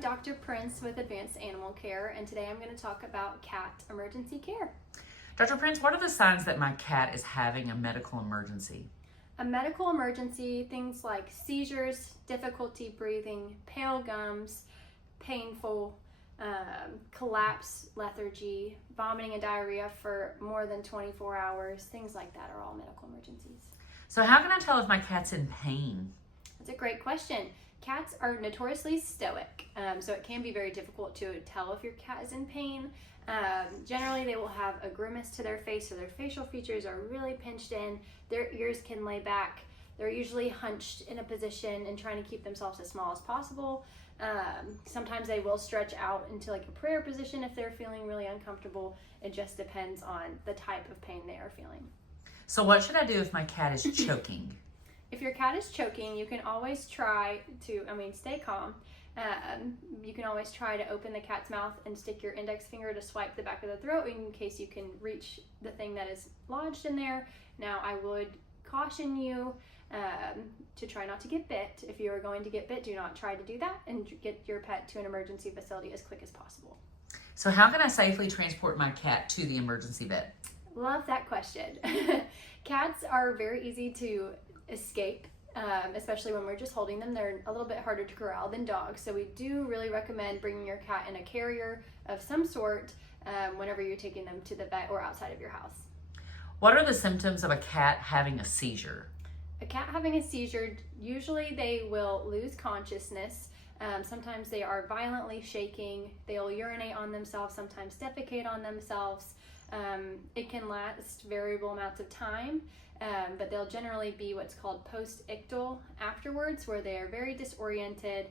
I'm Dr. Prince with Advanced Animal Care, and today I'm going to talk about cat emergency care. Dr. Prince, what are the signs that my cat is having a medical emergency? A medical emergency, things like seizures, difficulty breathing, pale gums, painful, collapse, lethargy, vomiting and diarrhea for more than 24 hours, things like that are all medical emergencies. So how can I tell if my cat's in pain? That's a great question. Cats are notoriously stoic, so it can be very difficult to tell if your cat is in pain. Generally, they will have a grimace to their face, so their facial features are really pinched in. Their ears can lay back. They're usually hunched in a position and trying to keep themselves as small as possible. Sometimes they will stretch out into like a prayer position if they're feeling really uncomfortable. It just depends on the type of pain they are feeling. So what should I do if my cat is choking? If your cat is choking, you can always try to, stay calm. You can always try to open the cat's mouth and stick your index finger to swipe the back of the throat in case you can reach the thing that is lodged in there. Now, I would caution you to try not to get bit. If you are going to get bit, do not try to do that and get your pet to an emergency facility as quick as possible. So how can I safely transport my cat to the emergency vet? Love that question. Cats are very easy to escape, especially when we're just holding them. They're a little bit harder to corral than dogs, so we do really recommend bringing your cat in a carrier of some sort whenever you're taking them to the vet or outside of your house. What are the symptoms of a cat having a seizure? A cat having a seizure, usually they will lose consciousness. Sometimes they are violently shaking. They'll urinate on themselves, sometimes defecate on themselves. It can last variable amounts of time. But they'll generally be what's called post-ictal afterwards, where they are very disoriented,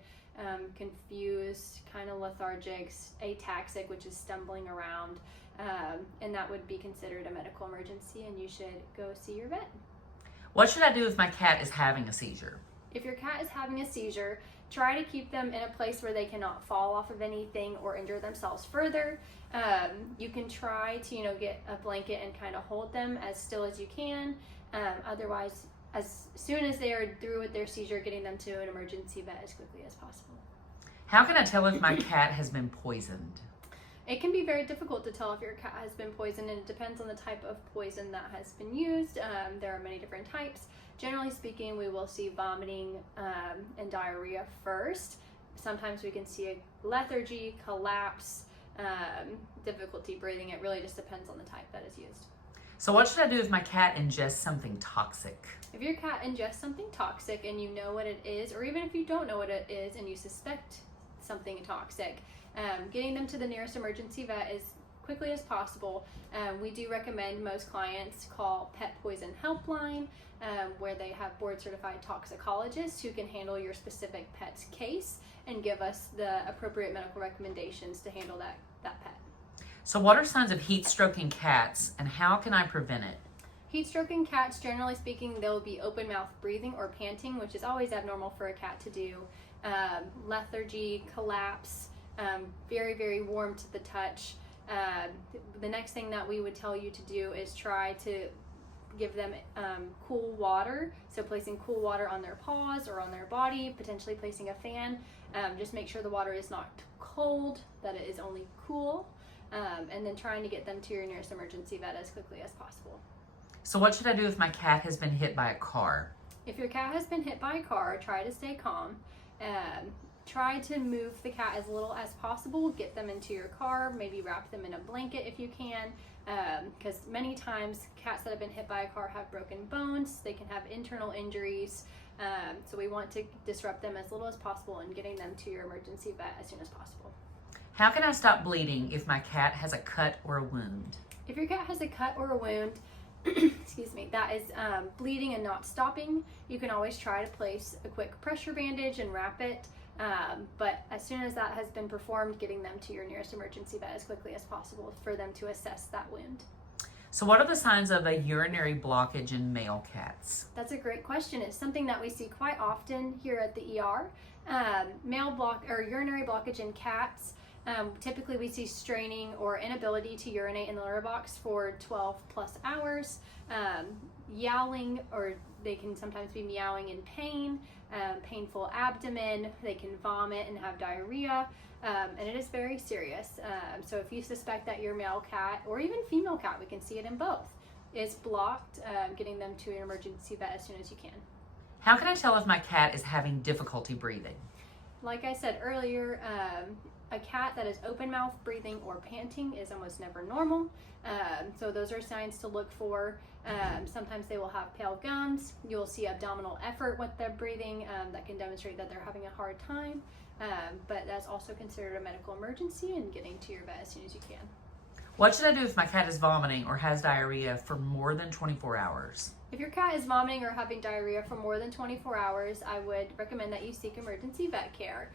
confused, kind of lethargic, ataxic, which is stumbling around, and that would be considered a medical emergency, and you should go see your vet. What should I do if my cat is having a seizure? If your cat is having a seizure, try to keep them in a place where they cannot fall off of anything or injure themselves further. You can try to, get a blanket and kind of hold them as still as you can. Otherwise, as soon as they are through with their seizure, getting them to an emergency vet as quickly as possible. How can I tell if my cat has been poisoned? It can be very difficult to tell if your cat has been poisoned, and it depends on the type of poison that has been used. There are many different types. Generally speaking, we will see vomiting and diarrhea first. Sometimes we can see a lethargy, collapse, difficulty breathing. It really just depends on the type that is used. So what should I do if my cat ingests something toxic? If your cat ingests something toxic and you know what it is, or even if you don't know what it is and you suspect something toxic, getting them to the nearest emergency vet as quickly as possible. We do recommend most clients call Pet Poison Helpline, where they have board certified toxicologists who can handle your specific pet's case and give us the appropriate medical recommendations to handle that pet. So what are signs of heat stroke in cats, and how can I prevent it? Heat stroke in cats, generally speaking, they'll be open mouth breathing or panting, which is always abnormal for a cat to do. Lethargy, collapse, very, very warm to the touch. The next thing that we would tell you to do is try to give them cool water. So placing cool water on their paws or on their body, potentially placing a fan. Just make sure the water is not cold, that it is only cool. And then trying to get them to your nearest emergency vet as quickly as possible. So what should I do if my cat has been hit by a car? If your cat has been hit by a car, try to stay calm. Try to move the cat as little as possible. Get them into your car, maybe wrap them in a blanket if you can, because many times cats that have been hit by a car have broken bones. They can have internal injuries. So we want to disrupt them as little as possible and getting them to your emergency vet as soon as possible. How can I stop bleeding if my cat has a cut or a wound? If your cat has a cut or a wound, excuse me, that is bleeding and not stopping, you can always try to place a quick pressure bandage and wrap it. But as soon as that has been performed, getting them to your nearest emergency vet as quickly as possible for them to assess that wound. So what are the signs of a urinary blockage in male cats? That's a great question. It's something that we see quite often here at the ER. Urinary blockage in cats. Typically we see straining or inability to urinate in the litter box for 12 plus hours, yowling, or they can sometimes be meowing in pain, painful abdomen, they can vomit and have diarrhea, and it is very serious. So if you suspect that your male cat, or even female cat, we can see it in both, is blocked, getting them to an emergency vet as soon as you can. How can I tell if my cat is having difficulty breathing? Like I said earlier, a cat that is open mouth breathing or panting is almost never normal. So those are signs to look for. Sometimes they will have pale gums. You'll see abdominal effort with their breathing that can demonstrate that they're having a hard time. But that's also considered a medical emergency and getting to your vet as soon as you can. What should I do if my cat is vomiting or has diarrhea for more than 24 hours? If your cat is vomiting or having diarrhea for more than 24 hours, I would recommend that you seek emergency vet care.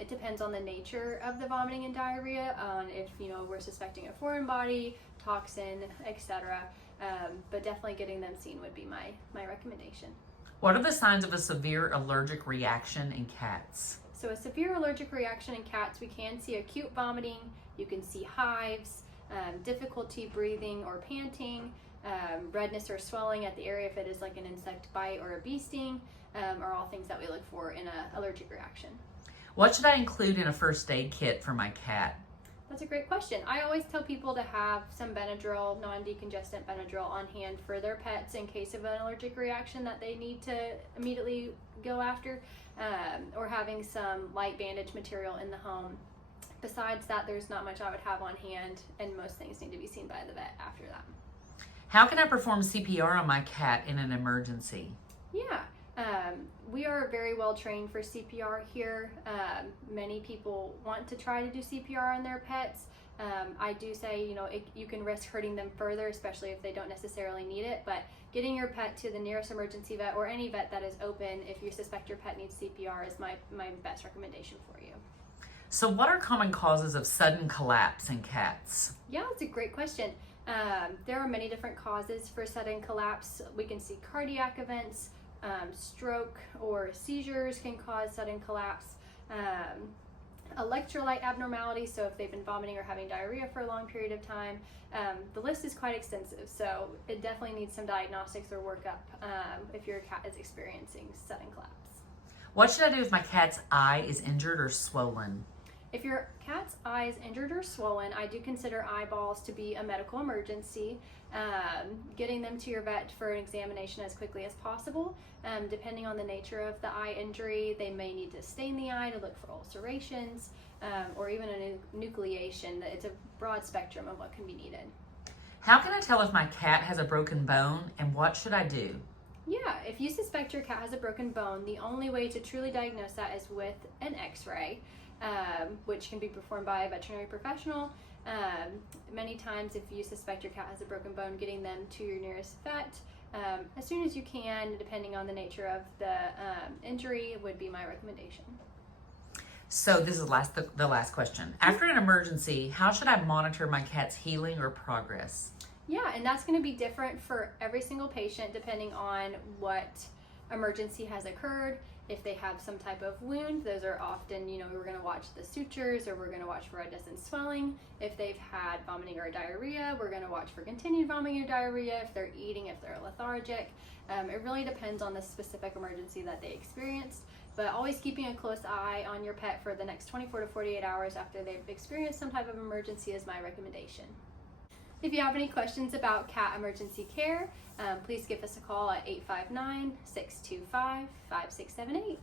It depends on the nature of the vomiting and diarrhea, on if we're suspecting a foreign body, toxin, etc. But definitely getting them seen would be my recommendation. What are the signs of a severe allergic reaction in cats? So a severe allergic reaction in cats, we can see acute vomiting, you can see hives, difficulty breathing or panting, redness or swelling at the area if it is like an insect bite or a bee sting, are all things that we look for in an allergic reaction. What should I include in a first aid kit for my cat? That's a great question. I always tell people to have some Benadryl, non-decongestant Benadryl on hand for their pets in case of an allergic reaction that they need to immediately go after, or having some light bandage material in the home. Besides that, there's not much I would have on hand, and most things need to be seen by the vet after that. How can I perform CPR on my cat in an emergency? Yeah, we are very well trained for CPR here. Many people want to try to do CPR on their pets. I do say, you can risk hurting them further, especially if they don't necessarily need it, but getting your pet to the nearest emergency vet or any vet that is open if you suspect your pet needs CPR is my best recommendation for you. So what are common causes of sudden collapse in cats? Yeah, that's a great question. There are many different causes for sudden collapse. We can see cardiac events, stroke or seizures can cause sudden collapse, electrolyte abnormalities, so if they've been vomiting or having diarrhea for a long period of time. The list is quite extensive, so it definitely needs some diagnostics or workup if your cat is experiencing sudden collapse. What should I do if my cat's eye is injured or swollen? If your cat's eye is injured or swollen, I do consider eyeballs to be a medical emergency. Getting them to your vet for an examination as quickly as possible. Depending on the nature of the eye injury, they may need to stain the eye to look for ulcerations, or even a nucleation. It's a broad spectrum of what can be needed. How can I tell if my cat has a broken bone, and what should I do? Yeah, if you suspect your cat has a broken bone, the only way to truly diagnose that is with an x-ray, which can be performed by a veterinary professional. Many times if you suspect your cat has a broken bone, getting them to your nearest vet as soon as you can, depending on the nature of the injury, would be my recommendation. So this is the last question. After an emergency, how should I monitor my cat's healing or progress? Yeah, and that's going to be different for every single patient depending on what emergency has occurred. If they have some type of wound, those are often, we're going to watch the sutures, or we're going to watch for redness and swelling. If they've had vomiting or diarrhea, we're going to watch for continued vomiting or diarrhea. If they're eating, if they're lethargic. It really depends on the specific emergency that they experienced, but always keeping a close eye on your pet for the next 24 to 48 hours after they've experienced some type of emergency is my recommendation. If you have any questions about cat emergency care, please give us a call at 859-625-5678.